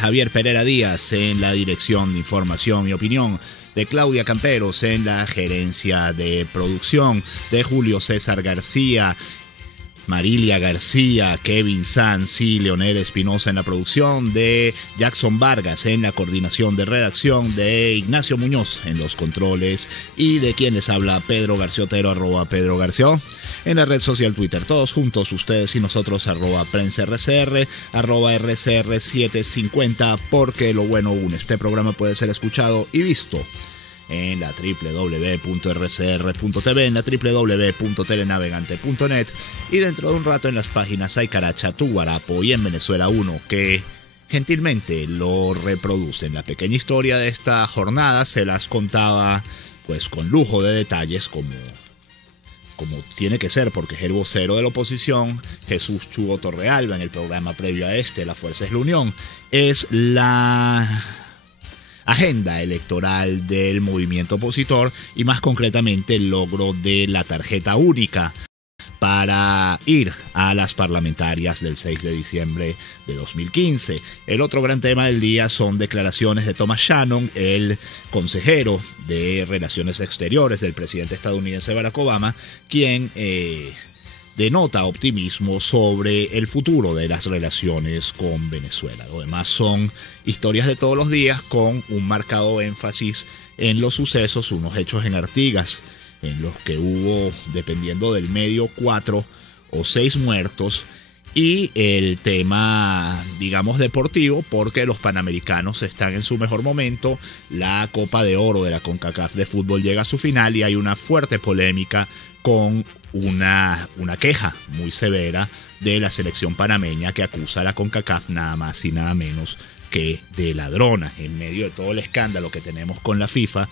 Javier Pereira Díaz en la dirección de información y opinión, de Claudia Camperos en la gerencia de producción, de Julio César García, Marilia García, Kevin Sanz y Leonel Espinosa en la producción, de Jackson Vargas en la coordinación de redacción, de Ignacio Muñoz en los controles y de quien les habla Pedro Garciotero, @Pedro Garció. En la red social Twitter, todos juntos, ustedes y nosotros, @PrensaRCR, @RCR750, porque lo bueno une. Este programa puede ser escuchado y visto en la www.rcr.tv, en la www.telenavegante.net y dentro de un rato en las páginas Aicaracha, Tu Guarapo y en Venezuela 1, que gentilmente lo reproducen. La pequeña historia de esta jornada se las contaba pues con lujo de detalles como tiene que ser, porque es el vocero de la oposición, Jesús Chugo Torrealba, en el programa previo a este, La Fuerza es la Unión. Es la agenda electoral del movimiento opositor y más concretamente el logro de la tarjeta única para ir a las parlamentarias del 6 de diciembre de 2015. El otro gran tema del día son declaraciones de Thomas Shannon, el consejero de Relaciones Exteriores del presidente estadounidense Barack Obama, quien denota optimismo sobre el futuro de las relaciones con Venezuela. Lo demás son historias de todos los días con un marcado énfasis en los sucesos, unos hechos en Artigas, en los que hubo, dependiendo del medio, 4 o 6 muertos, y el tema, digamos, deportivo, porque los panamericanos están en su mejor momento. La Copa de Oro de la CONCACAF de fútbol llega a su final y hay una fuerte polémica con una queja muy severa de la selección panameña que acusa a la CONCACAF nada más y nada menos que de ladrona. En medio de todo el escándalo que tenemos con la FIFA,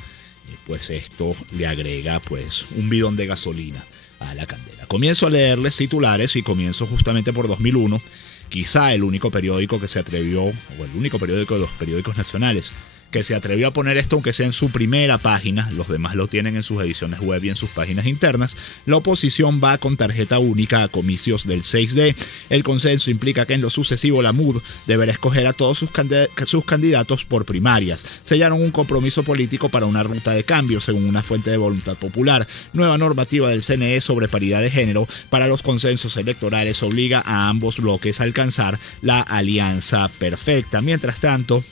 pues esto le agrega pues un bidón de gasolina a la candela. Comienzo a leerles titulares y comienzo justamente por 2001, quizá el único periódico que se atrevió, o el único periódico de los periódicos nacionales, que se atrevió a poner esto aunque sea en su primera página. Los demás lo tienen en sus ediciones web y en sus páginas internas. La oposición va con tarjeta única a comicios del 6D. El consenso implica que en lo sucesivo la MUD deberá escoger a todos sus candidatos por primarias. Sellaron un compromiso político para una ruta de cambio, según una fuente de Voluntad Popular. Nueva normativa del CNE sobre paridad de género para los consensos electorales obliga a ambos bloques a alcanzar la alianza perfecta. Mientras tanto,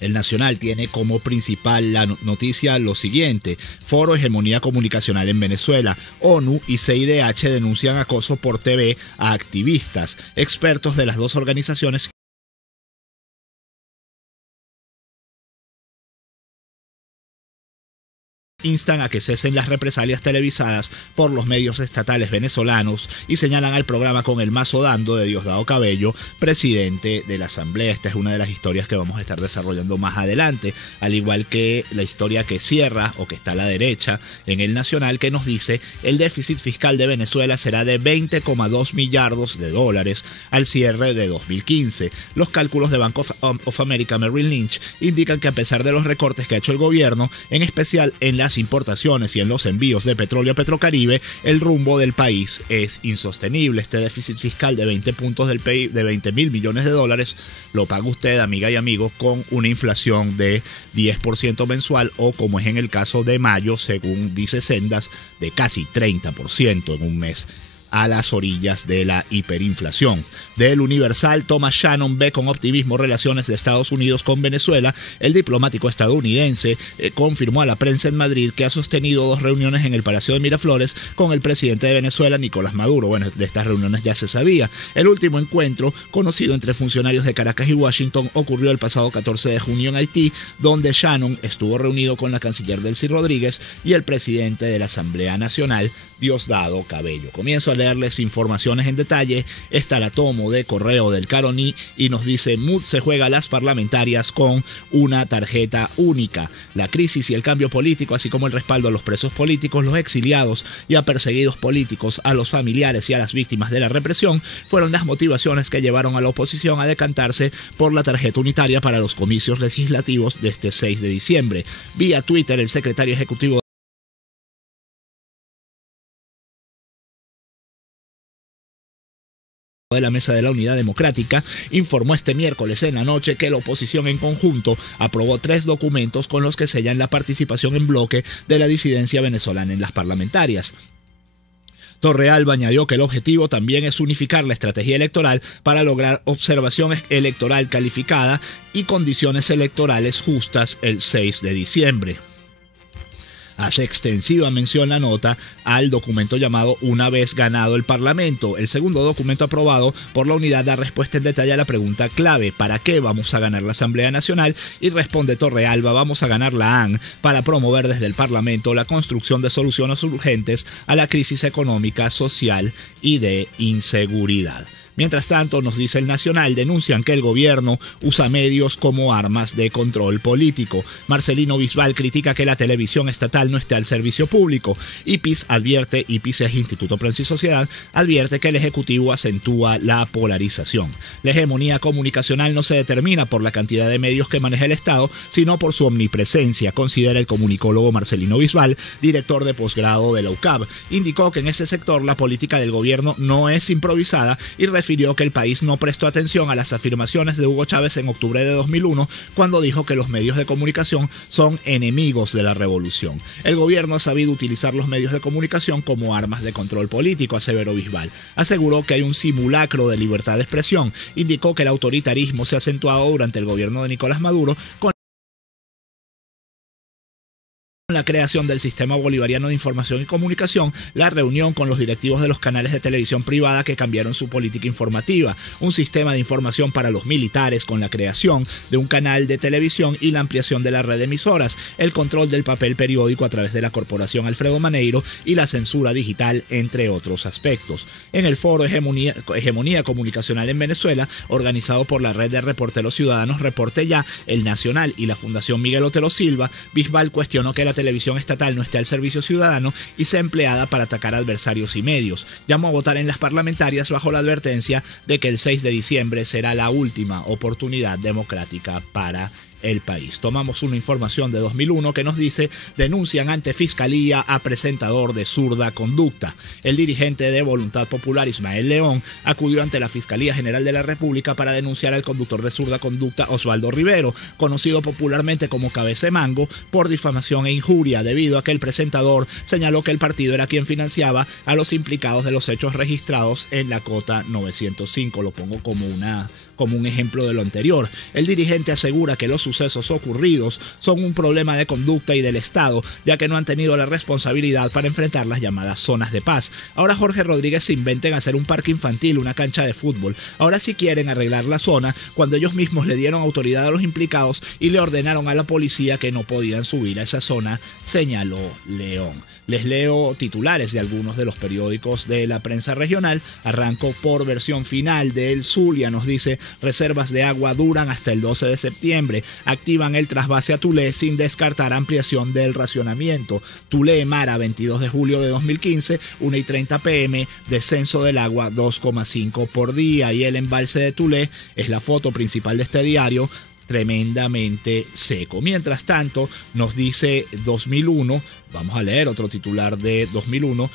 el Nacional tiene como principal la noticia lo siguiente: Foro Hegemonía Comunicacional en Venezuela. ONU y CIDH denuncian acoso por TV a activistas. Expertos de las dos organizaciones instan a que cesen las represalias televisadas por los medios estatales venezolanos y señalan al programa con el mazo dando de Diosdado Cabello, presidente de la Asamblea. Esta es una de las historias que vamos a estar desarrollando más adelante, al igual que la historia que cierra o que está a la derecha en el Nacional, que nos dice: el déficit fiscal de Venezuela será de 20,2 millardos de dólares al cierre de 2015. Los cálculos de Bank of America Merrill Lynch indican que a pesar de los recortes que ha hecho el gobierno, en especial en las importaciones y en los envíos de petróleo a Petrocaribe, el rumbo del país es insostenible. Este déficit fiscal de 20 puntos del PIB, de 20.000 millones de dólares, lo paga usted, amiga y amigo, con una inflación de 10% mensual, o como es en el caso de mayo, según dice Sendas, de casi 30% en un mes, a las orillas de la hiperinflación. Del Universal, Thomas Shannon ve con optimismo relaciones de Estados Unidos con Venezuela. El diplomático estadounidense confirmó a la prensa en Madrid que ha sostenido 2 reuniones en el Palacio de Miraflores con el presidente de Venezuela, Nicolás Maduro. Bueno, de estas reuniones ya se sabía. El último encuentro, conocido entre funcionarios de Caracas y Washington, ocurrió el pasado 14 de junio en Haití, donde Shannon estuvo reunido con la canciller Delcy Rodríguez y el presidente de la Asamblea Nacional, Diosdado Cabello. Comienzo a leerles informaciones en detalle. Esta la tomo de Correo del Caroní y nos dice: MUD se juega las parlamentarias con una tarjeta única. La crisis y el cambio político, así como el respaldo a los presos políticos, los exiliados y a perseguidos políticos, a los familiares y a las víctimas de la represión, fueron las motivaciones que llevaron a la oposición a decantarse por la tarjeta unitaria para los comicios legislativos de este 6 de diciembre. Vía Twitter, el secretario ejecutivo de la Mesa de la Unidad Democrática, informó este miércoles en la noche que la oposición en conjunto aprobó 3 documentos con los que sellan la participación en bloque de la disidencia venezolana en las parlamentarias. Torrealba añadió que el objetivo también es unificar la estrategia electoral para lograr observación electoral calificada y condiciones electorales justas el 6 de diciembre. Hace extensiva mención la nota al documento llamado Una vez ganado el Parlamento. El segundo documento aprobado por la unidad da respuesta en detalle a la pregunta clave: ¿para qué vamos a ganar la Asamblea Nacional? Y responde Torrealba: vamos a ganar la AN para promover desde el Parlamento la construcción de soluciones urgentes a la crisis económica, social y de inseguridad. Mientras tanto, nos dice el Nacional, denuncian que el gobierno usa medios como armas de control político. Marcelino Bisbal critica que la televisión estatal no esté al servicio público. IPIS es Instituto Prensa y Sociedad, advierte que el Ejecutivo acentúa la polarización. La hegemonía comunicacional no se determina por la cantidad de medios que maneja el Estado, sino por su omnipresencia, considera el comunicólogo Marcelino Bisbal, director de posgrado de la UCAB. Indicó que en ese sector la política del gobierno no es improvisada y refirió que el país no prestó atención a las afirmaciones de Hugo Chávez en octubre de 2001, cuando dijo que los medios de comunicación son enemigos de la revolución. El gobierno ha sabido utilizar los medios de comunicación como armas de control político, aseveró Bisbal. Aseguró que hay un simulacro de libertad de expresión. Indicó que el autoritarismo se ha acentuado durante el gobierno de Nicolás Maduro con la creación del Sistema Bolivariano de Información y Comunicación, la reunión con los directivos de los canales de televisión privada que cambiaron su política informativa, un sistema de información para los militares con la creación de un canal de televisión y la ampliación de la red de emisoras, el control del papel periódico a través de la Corporación Alfredo Maneiro y la censura digital, entre otros aspectos. En el foro Hegemonía Comunicacional en Venezuela, organizado por la Red de Reporteros Ciudadanos Reporte Ya, El Nacional y la Fundación Miguel Otero Silva, Bisbal cuestionó que la televisión estatal no esté al servicio ciudadano y sea empleada para atacar adversarios y medios. Llamó a votar en las parlamentarias bajo la advertencia de que el 6 de diciembre será la última oportunidad democrática para el país. Tomamos una información de 2001 que nos dice: denuncian ante Fiscalía a presentador de zurda conducta. El dirigente de Voluntad Popular, Ismael León, acudió ante la Fiscalía General de la República para denunciar al conductor de zurda conducta, Osvaldo Rivero, conocido popularmente como Cabeza de Mango, por difamación e injuria, debido a que el presentador señaló que el partido era quien financiaba a los implicados de los hechos registrados en la Cota 905. Lo pongo como un ejemplo de lo anterior. El dirigente asegura que los sucesos ocurridos son un problema de conducta y del Estado, ya que no han tenido la responsabilidad para enfrentar las llamadas zonas de paz. Ahora Jorge Rodríguez se inventa en hacer un parque infantil, una cancha de fútbol. Ahora sí quieren arreglar la zona, cuando ellos mismos le dieron autoridad a los implicados y le ordenaron a la policía que no podían subir a esa zona, señaló León. Les leo titulares de algunos de los periódicos de la prensa regional. Arranco por Versión Final de El Zulia. Nos dice: reservas de agua duran hasta el 12 de septiembre. Activan el trasvase a Tulé sin descartar ampliación del racionamiento. Tulé Mara, 22 de julio de 2015, 1:30 p.m. Descenso del agua 2,5 por día. Y el embalse de Tulé es la foto principal de este diario, tremendamente seco. Mientras tanto, nos dice 2001, vamos a leer otro titular de 2001,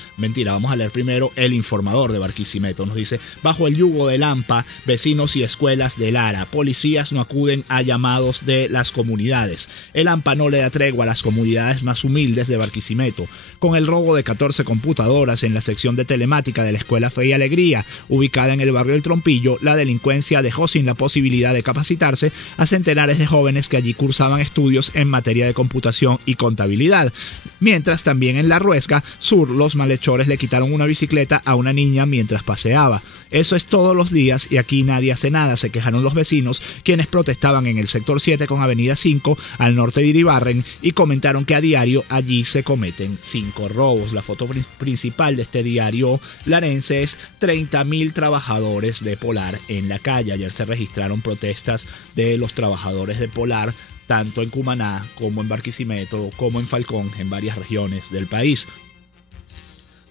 vamos a leer primero El Informador de Barquisimeto. Nos dice: bajo el yugo del AMPA, vecinos y escuelas de Lara, policías no acuden a llamados de las comunidades. El AMPA no le da tregua a las comunidades más humildes de Barquisimeto. Con el robo de 14 computadoras en la sección de telemática de la Escuela Fe y Alegría, ubicada en el barrio El Trompillo, la delincuencia dejó sin la posibilidad de capacitarse a centenares de jóvenes que allí cursaban estudios en materia de computación y contabilidad. Mientras también en La Ruesca Sur, los malhechores le quitaron una bicicleta a una niña mientras paseaba. Eso es todos los días y aquí nadie hace nada, se quejaron los vecinos, quienes protestaban en el sector 7 con avenida 5 al norte de Iribarren, y comentaron que a diario allí se cometen 5 robos. La foto principal de este diario larense es 30.000 trabajadores de Polar en la calle. Ayer se registraron protestas de los trabajadores de Polar, tanto en Cumaná como en Barquisimeto, como en Falcón, en varias regiones del país.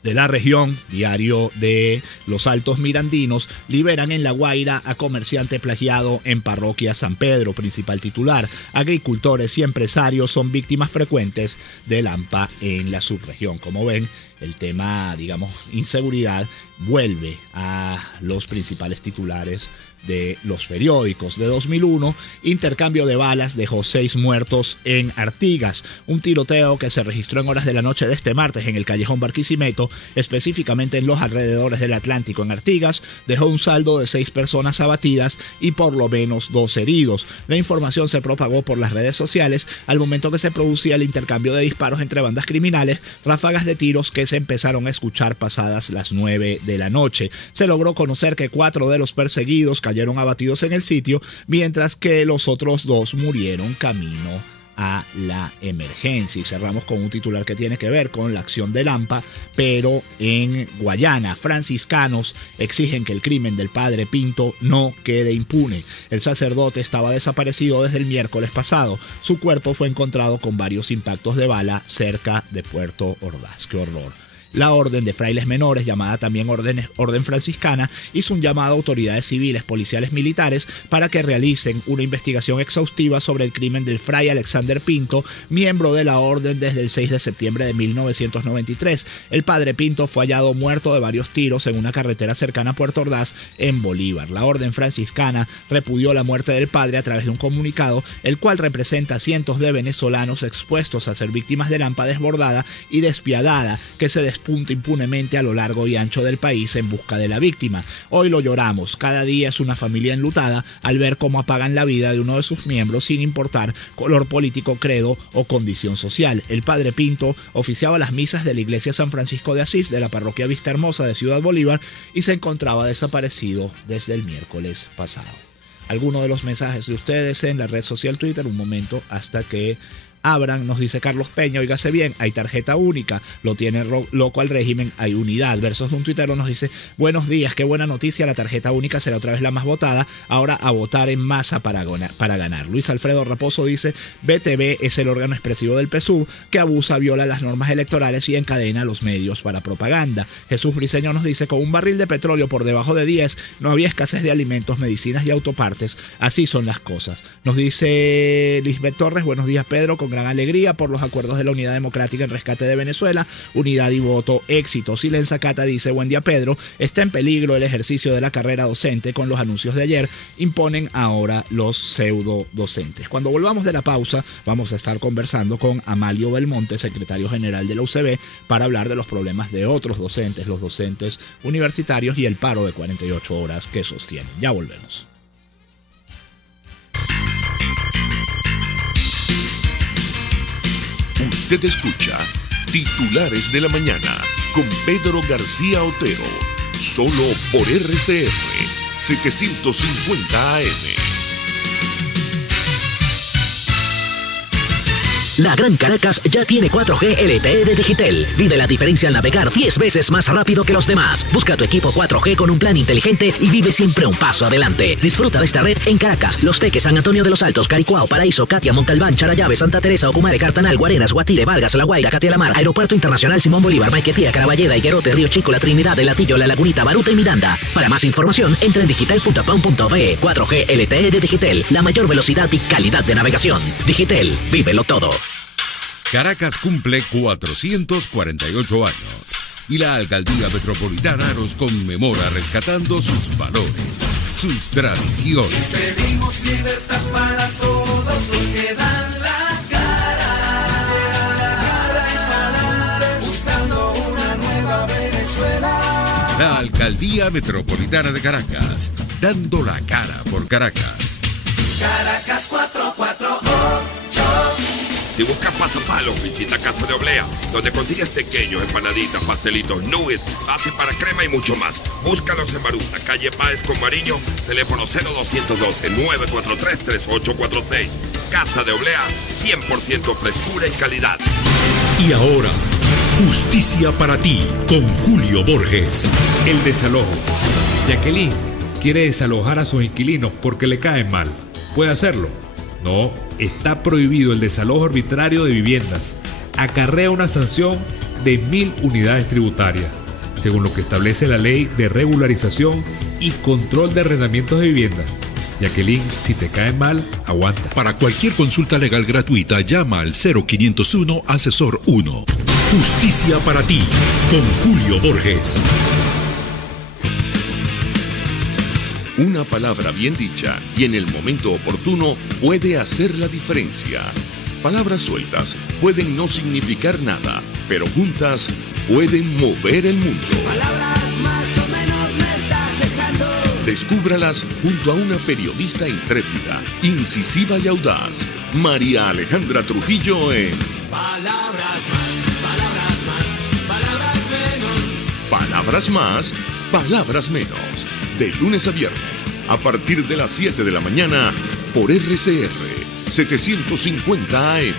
de la región, Diario de los Altos Mirandinos, liberan en La Guaira a comerciante plagiado en Parroquia San Pedro, principal titular. Agricultores y empresarios son víctimas frecuentes del AMPA en la subregión. Como ven, el tema, digamos, inseguridad vuelve a los principales titulares de los periódicos. De 2001, intercambio de balas dejó 6 muertos en Artigas. Un tiroteo que se registró en horas de la noche de este martes en el callejón Barquisimeto, específicamente en los alrededores del Atlántico en Artigas, dejó un saldo de 6 personas abatidas y por lo menos 2 heridos. La información se propagó por las redes sociales al momento que se producía el intercambio de disparos entre bandas criminales, ráfagas de tiros que se empezaron a escuchar pasadas las 9 de la noche. Se logró conocer que 4 de los perseguidos cayeron abatidos en el sitio, mientras que los otros 2 murieron camino a la emergencia. Y cerramos con un titular que tiene que ver con la acción del AMPA, pero en Guayana. Franciscanos exigen que el crimen del padre Pinto no quede impune. El sacerdote estaba desaparecido desde el miércoles pasado. Su cuerpo fue encontrado con varios impactos de bala cerca de Puerto Ordaz. ¡Qué horror! La Orden de Frailes Menores, llamada también Orden Franciscana, hizo un llamado a autoridades civiles, policiales, militares para que realicen una investigación exhaustiva sobre el crimen del fray Alexander Pinto, miembro de la orden desde el 6 de septiembre de 1993. El padre Pinto fue hallado muerto de varios tiros en una carretera cercana a Puerto Ordaz, en Bolívar. La Orden Franciscana repudió la muerte del padre a través de un comunicado, el cual representa a cientos de venezolanos expuestos a ser víctimas de la AMPA desbordada y despiadada que se despunta impunemente a lo largo y ancho del país en busca de la víctima. Hoy lo lloramos. Cada día es una familia enlutada al ver cómo apagan la vida de uno de sus miembros sin importar color político, credo o condición social. El padre Pinto oficiaba las misas de la iglesia San Francisco de Asís de la parroquia Vista Hermosa de Ciudad Bolívar y se encontraba desaparecido desde el miércoles pasado. Algunos de los mensajes de ustedes en la red social Twitter, un momento hasta que abran. Nos dice Carlos Peña, óigase bien, hay tarjeta única, lo tiene loco al régimen, hay unidad. Versos de un tuitero nos dice, buenos días, qué buena noticia, la tarjeta única será otra vez la más votada, ahora a votar en masa para ganar. Luis Alfredo Raposo dice, BTV es el órgano expresivo del PSUV que abusa, viola las normas electorales y encadena los medios para propaganda. Jesús Briceño nos dice, con un barril de petróleo por debajo de 10, no había escasez de alimentos, medicinas y autopartes, así son las cosas. Nos dice Lisbeth Torres, buenos días Pedro, con gran alegría por los acuerdos de la Unidad Democrática en rescate de Venezuela, unidad y voto, éxito. Silenza Cata dice, buen día Pedro, está en peligro el ejercicio de la carrera docente con los anuncios de ayer, imponen ahora los pseudo docentes. Cuando volvamos de la pausa vamos a estar conversando con Amalio Belmonte, secretario general de la UCB, para hablar de los problemas de otros docentes, los docentes universitarios y el paro de 48 horas que sostienen. Ya volvemos. Usted escucha Titulares de la Mañana con Pedro García Otero, solo por RCR 750 AM. La Gran Caracas ya tiene 4G LTE de Digitel. Vive la diferencia al navegar 10 veces más rápido que los demás. Busca tu equipo 4G con un plan inteligente y vive siempre un paso adelante. Disfruta de esta red en Caracas, Los Teques, San Antonio de los Altos, Caricuao, Paraíso, Catia, Montalbán, Charallave, Santa Teresa, Ocumare, Cartanal, Guarenas, Guatire, Vargas, La Guaira, Catialamar, Aeropuerto Internacional Simón Bolívar, Maiquetía, Caraballeda, Higuerote, Río Chico, La Trinidad, El Latillo, La Lagunita, Baruta y Miranda. Para más información, entra en digital.com.be. 4G LTE de Digitel, la mayor velocidad y calidad de navegación. Digitel, vívelo todo. Caracas cumple 448 años y la Alcaldía Metropolitana nos conmemora rescatando sus valores, sus tradiciones. Pedimos libertad para todos los que dan la cara, buscando una nueva Venezuela. La Alcaldía Metropolitana de Caracas, dando la cara por Caracas. Caracas 448. Si buscas pasapalos, visita Casa de Oblea, donde consigues pequeños, empanaditas, pastelitos, nubes, base para crema y mucho más. Búscalos en Baruta, calle Páez con Mariño, teléfono 0212-943-3846. Casa de Oblea, 100% frescura y calidad. Y ahora, justicia para ti, con Julio Borges. El desalojo. Jacqueline quiere desalojar a sus inquilinos porque le caen mal. ¿Puede hacerlo? No, está prohibido el desalojo arbitrario de viviendas. Acarrea una sanción de 1.000 unidades tributarias, según lo que establece la Ley de Regularización y Control de Arrendamientos de Viviendas. Jacqueline, si te cae mal, aguanta. Para cualquier consulta legal gratuita, llama al 0501 Asesor 1. Justicia para ti, con Julio Borges. Una palabra bien dicha y en el momento oportuno puede hacer la diferencia. Palabras sueltas pueden no significar nada, pero juntas pueden mover el mundo. Palabras más o menos me estás dejando. Descúbralas junto a una periodista intrépida, incisiva y audaz, María Alejandra Trujillo en Palabras más, palabras más, palabras menos. Palabras más, palabras menos. De lunes a viernes, a partir de las 7 de la mañana, por RCR 750 AM.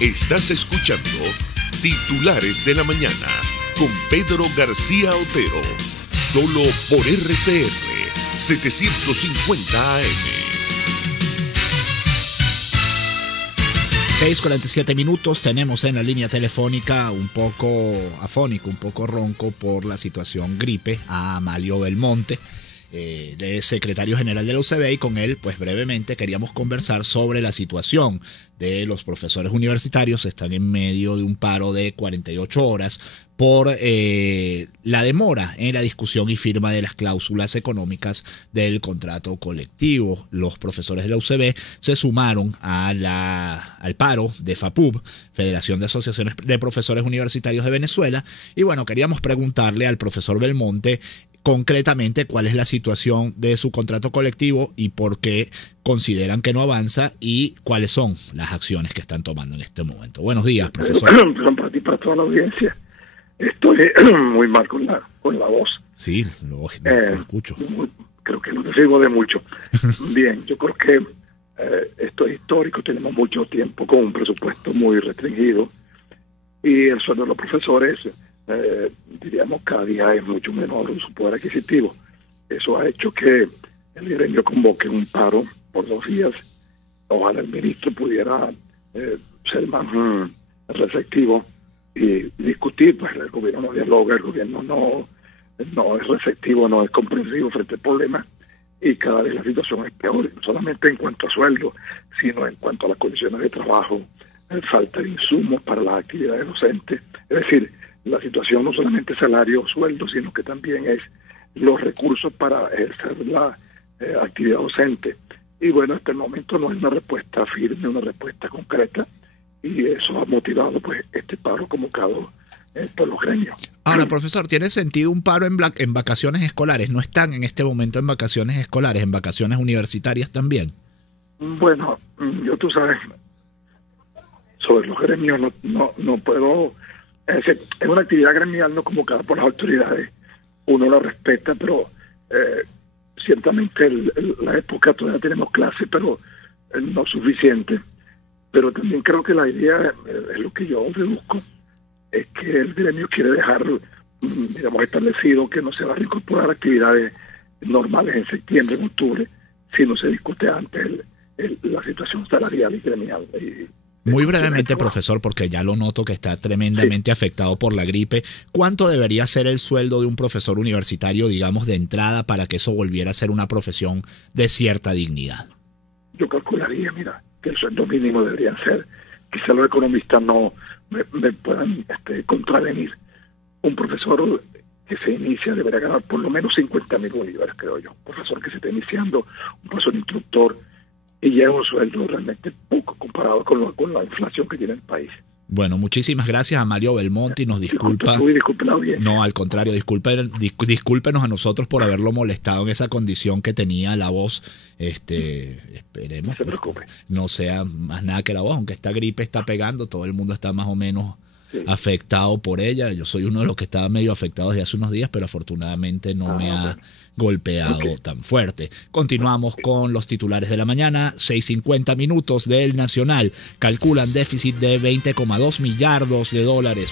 Estás escuchando Titulares de la Mañana con Pedro García Otero, solo por RCR 750 AM. 6:47 minutos, tenemos en la línea telefónica un poco afónico, un poco ronco por la situación gripe a Amalio Belmonte. Él es secretario general de la UCB y con él, pues brevemente, queríamos conversar sobre la situación de los profesores universitarios. Están en medio de un paro de 48 horas por la demora en la discusión y firma de las cláusulas económicas del contrato colectivo. Los profesores de la UCB se sumaron al paro de FAPUB, Federación de Asociaciones de Profesores Universitarios de Venezuela, y bueno, queríamos preguntarle al profesor Belmonte concretamente cuál es la situación de su contrato colectivo y por qué consideran que no avanza y cuáles son las acciones que están tomando en este momento. Buenos días, profesor. Para ti, para toda la audiencia. Estoy muy mal con la voz. Sí, lo escucho. Creo que no te sirvo de mucho. Bien, yo creo que esto es histórico. Tenemos mucho tiempo con un presupuesto muy restringido y el sueldo de los profesores, diríamos, cada día es mucho menor su poder adquisitivo. Eso ha hecho que el gremio convoque un paro por 2 días. Ojalá el ministro pudiera ser más receptivo y discutir. Pues el gobierno no dialoga, el gobierno no es receptivo, no es comprensivo frente al problema, y cada vez la situación es peor, no solamente en cuanto a sueldo, sino en cuanto a las condiciones de trabajo, falta de insumos para las actividades docentes. Es decir, la situación no solamente es salario o sueldo, sino que también es los recursos para ejercer la actividad docente. Y bueno, hasta el momento no hay una respuesta firme, una respuesta concreta, y eso ha motivado pues este paro convocado por los gremios. Ahora, profesor, ¿tiene sentido un paro en vacaciones escolares? ¿No están en este momento en vacaciones escolares, en vacaciones universitarias también? Bueno, tú sabes, sobre los gremios no puedo... Es una actividad gremial no convocada por las autoridades. Uno la respeta, pero ciertamente la época todavía tenemos clase, pero no suficiente. Pero también creo que la idea, es lo que yo deduzco, es que el gremio quiere dejar, digamos, establecido que no se va a reincorporar actividades normales en septiembre, en octubre, si no se discute antes la situación salarial y gremial. Muy brevemente, profesor, porque ya lo noto que está tremendamente afectado por la gripe. ¿Cuánto debería ser el sueldo de un profesor universitario, digamos, de entrada, para que eso volviera a ser una profesión de cierta dignidad? Yo calcularía, mira, que el sueldo mínimo debería ser, quizá los economistas no me puedan contravenir. Un profesor que se inicia debería ganar por lo menos 50.000 bolívares, creo yo. Un profesor que se está iniciando, un profesor instructor, y ya es un sueldo realmente poco comparado con la inflación que tiene el país. Bueno, muchísimas gracias a Amalio Belmonte y nos disculpa. Disculpe la audiencia. No, al contrario, discúlpenos a nosotros por haberlo molestado en esa condición que tenía la voz. Esperemos no se preocupe. No sea más nada que la voz, aunque esta gripe está pegando, todo el mundo está más o menos afectado por ella. Yo soy uno de los que estaba medio afectado desde hace unos días, pero afortunadamente no me ha golpeado tan fuerte. Continuamos con los titulares de la mañana. 6:50 minutos del Nacional. Calculan déficit de $20,2 millardos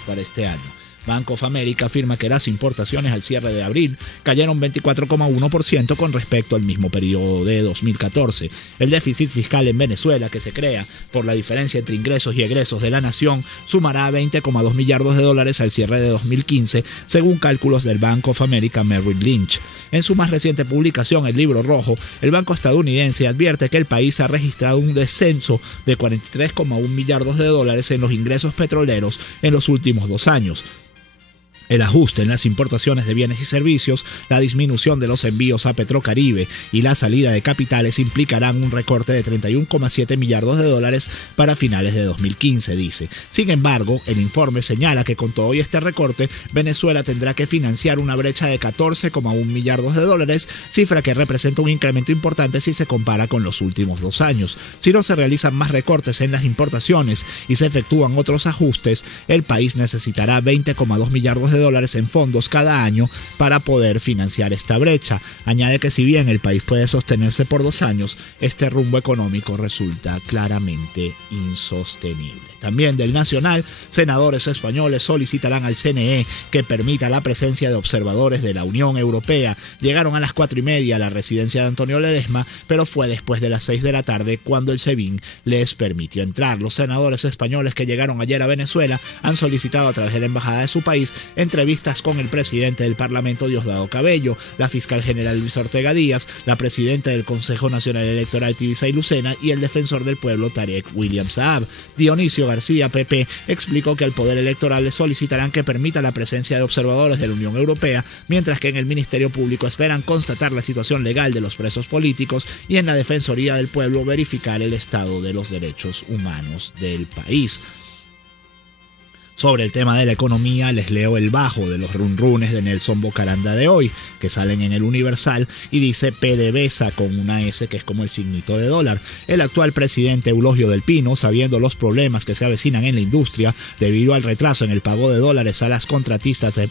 para este año. Bank of America afirma que las importaciones al cierre de abril cayeron 24,1% con respecto al mismo periodo de 2014. El déficit fiscal en Venezuela, que se crea por la diferencia entre ingresos y egresos de la nación, sumará 20,2 millardos de dólares al cierre de 2015, según cálculos del Bank of America Merrill Lynch. En su más reciente publicación, el Libro Rojo, el banco estadounidense advierte que el país ha registrado un descenso de 43,1 millardos de dólares en los ingresos petroleros en los últimos 2 años. El ajuste en las importaciones de bienes y servicios, la disminución de los envíos a Petrocaribe y la salida de capitales implicarán un recorte de 31,7 millardos de dólares para finales de 2015, dice. Sin embargo, el informe señala que con todo y este recorte, Venezuela tendrá que financiar una brecha de 14,1 millardos de dólares, cifra que representa un incremento importante si se compara con los últimos 2 años. Si no se realizan más recortes en las importaciones y se efectúan otros ajustes, el país necesitará 20,2 millardos de dólares en fondos cada año para poder financiar esta brecha. Añade que si bien el país puede sostenerse por 2 años, este rumbo económico resulta claramente insostenible. También del Nacional, senadores españoles solicitarán al CNE que permita la presencia de observadores de la Unión Europea. Llegaron a las 4:30 a la residencia de Antonio Ledesma, pero fue después de las 6 de la tarde cuando el SEBIN les permitió entrar. Los senadores españoles que llegaron ayer a Venezuela han solicitado a través de la embajada de su país entrevistas con el presidente del Parlamento, Diosdado Cabello, la fiscal general Luisa Ortega Díaz, la presidenta del Consejo Nacional Electoral Tibisay Lucena y el defensor del pueblo Tarek William Saab. Dionisio García, PP, explicó que al Poder Electoral le solicitarán que permita la presencia de observadores de la Unión Europea, mientras que en el Ministerio Público esperan constatar la situación legal de los presos políticos y en la Defensoría del Pueblo verificar el estado de los derechos humanos del país. Sobre el tema de la economía, les leo el bajo de los runrunes de Nelson Bocaranda de hoy, que salen en el Universal, y dice PDVSA con una S que es como el signito de dólar. El actual presidente Eulogio del Pino, sabiendo los problemas que se avecinan en la industria debido al retraso en el pago de dólares a las contratistas de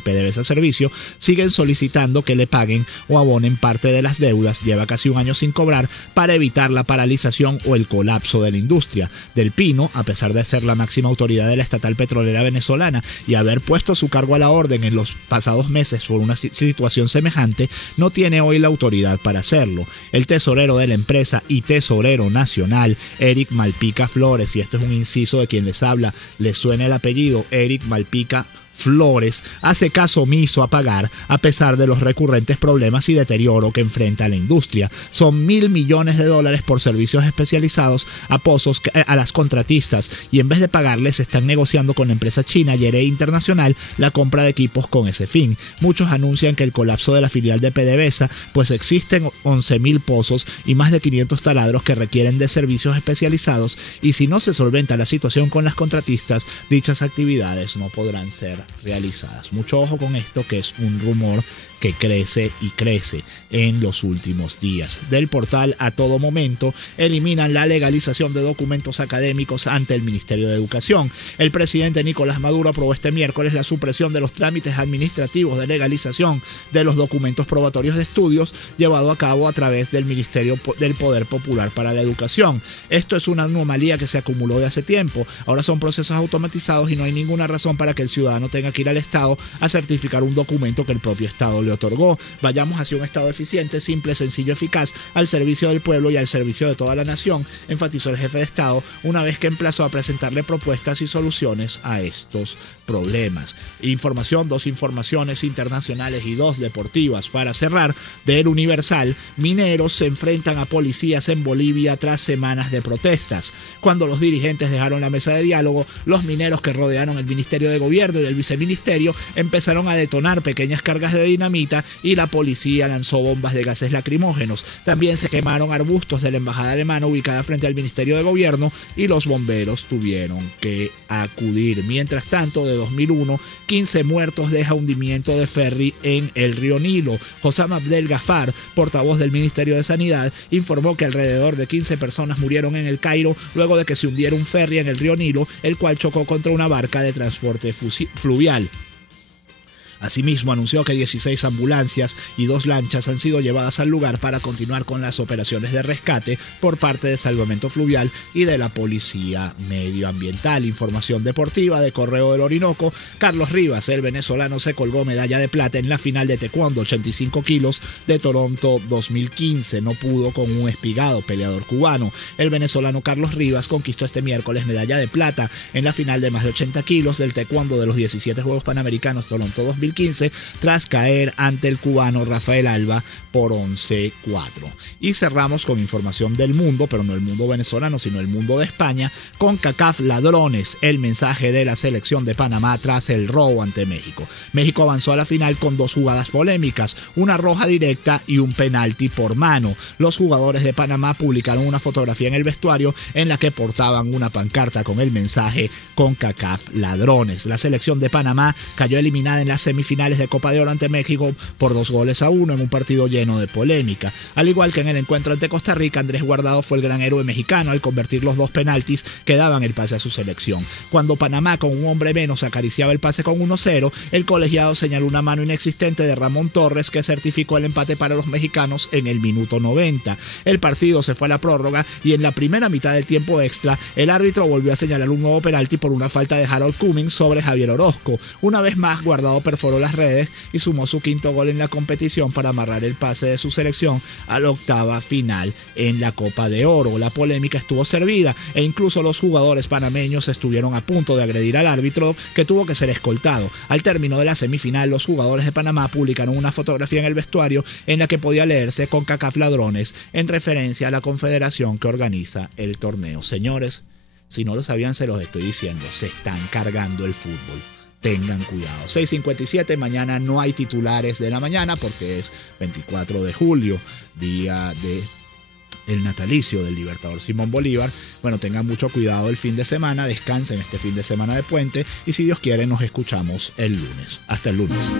PDVSA Servicio, siguen solicitando que le paguen o abonen parte de las deudas. Lleva casi 1 año sin cobrar para evitar la paralización o el colapso de la industria. Del Pino, a pesar de ser la máxima autoridad de la estatal petrolera venezolana y haber puesto su cargo a la orden en los pasados meses por una situación semejante, no tiene hoy la autoridad para hacerlo. El tesorero de la empresa y tesorero nacional, Eric Malpica Flores, y esto es un inciso de quien les habla, les suena el apellido, Eric Malpica Flores, hace caso omiso a pagar a pesar de los recurrentes problemas y deterioro que enfrenta la industria. Son $1.000 millones por servicios especializados a pozos a las contratistas, y en vez de pagarles están negociando con la empresa china Yere Internacional la compra de equipos con ese fin. Muchos anuncian que el colapso de la filial de PDVSA, pues existen 11.000 pozos y más de 500 taladros que requieren de servicios especializados, y si no se solventa la situación con las contratistas, dichas actividades no podrán ser realizadas. Mucho ojo con esto, que es un rumor que crece y crece en los últimos días. Del portal A Todo Momento, eliminan la legalización de documentos académicos ante el Ministerio de Educación. El presidente Nicolás Maduro aprobó este miércoles la supresión de los trámites administrativos de legalización de los documentos probatorios de estudios llevado a cabo a través del Ministerio del Poder Popular para la Educación. Esto es una anomalía que se acumuló de hace tiempo. Ahora son procesos automatizados y no hay ninguna razón para que el ciudadano tenga que ir al Estado a certificar un documento que el propio Estado le otorgó. Vayamos hacia un Estado eficiente, simple, sencillo, eficaz, al servicio del pueblo y al servicio de toda la nación, enfatizó el jefe de Estado una vez que emplazó a presentarle propuestas y soluciones a estos problemas. Información, 2 informaciones internacionales y 2 deportivas. Para cerrar, del Universal, mineros se enfrentan a policías en Bolivia tras semanas de protestas. Cuando los dirigentes dejaron la mesa de diálogo, los mineros que rodearon el Ministerio de Gobierno y el Viceministerio empezaron a detonar pequeñas cargas de dinamita y la policía lanzó bombas de gases lacrimógenos. También se quemaron arbustos de la embajada alemana ubicada frente al Ministerio de Gobierno y los bomberos tuvieron que acudir. Mientras tanto, de 2001, 15 muertos deja hundimiento de ferry en el río Nilo. Hossam Abdel Ghaffar, portavoz del Ministerio de Sanidad, informó que alrededor de 15 personas murieron en el Cairo luego de que se hundiera un ferry en el río Nilo, el cual chocó contra una barca de transporte fluvial. Asimismo, anunció que 16 ambulancias y 2 lanchas han sido llevadas al lugar para continuar con las operaciones de rescate por parte de Salvamento Fluvial y de la Policía Medioambiental. Información deportiva de Correo del Orinoco. Carlos Rivas, el venezolano, se colgó medalla de plata en la final de taekwondo 85 kilos de Toronto 2015. No pudo con un espigado peleador cubano. El venezolano Carlos Rivas conquistó este miércoles medalla de plata en la final de más de 80 kilos del taekwondo de los 17 Juegos Panamericanos Toronto 2015 tras caer ante el cubano Rafael Alba por 11-4. Y cerramos con información del mundo, pero no el mundo venezolano, sino el mundo de España. CONCACAF ladrones, el mensaje de la selección de Panamá tras el robo ante México. México avanzó a la final con 2 jugadas polémicas, una roja directa y un penalti por mano. Los jugadores de Panamá publicaron una fotografía en el vestuario en la que portaban una pancarta con el mensaje CONCACAF ladrones. La selección de Panamá cayó eliminada en las semifinales de Copa de Oro ante México por 2-1 en un partido lleno de polémica. Al igual que en el encuentro ante Costa Rica, Andrés Guardado fue el gran héroe mexicano al convertir los 2 penaltis que daban el pase a su selección. Cuando Panamá con un hombre menos acariciaba el pase con 1-0, el colegiado señaló una mano inexistente de Ramón Torres que certificó el empate para los mexicanos en el minuto 90. El partido se fue a la prórroga y en la primera mitad del tiempo extra, el árbitro volvió a señalar un nuevo penalti por una falta de Harold Cummings sobre Javier Orozco. Una vez más, Guardado perforó las redes y sumó su 5º gol en la competición para amarrar el pase de su selección a la octava final en la Copa de Oro. La polémica estuvo servida e incluso los jugadores panameños estuvieron a punto de agredir al árbitro, que tuvo que ser escoltado. Al término de la semifinal, los jugadores de Panamá publicaron una fotografía en el vestuario en la que podía leerse CONCACAF ladrones, en referencia a la confederación que organiza el torneo. Señores, si no lo sabían, se los estoy diciendo, se están cargando el fútbol. Tengan cuidado. 6:57, mañana no hay titulares de la mañana porque es 24 de julio, día de el natalicio del libertador Simón Bolívar. Bueno, tengan mucho cuidado el fin de semana, descansen este fin de semana de puente y si Dios quiere nos escuchamos el lunes. Hasta el lunes.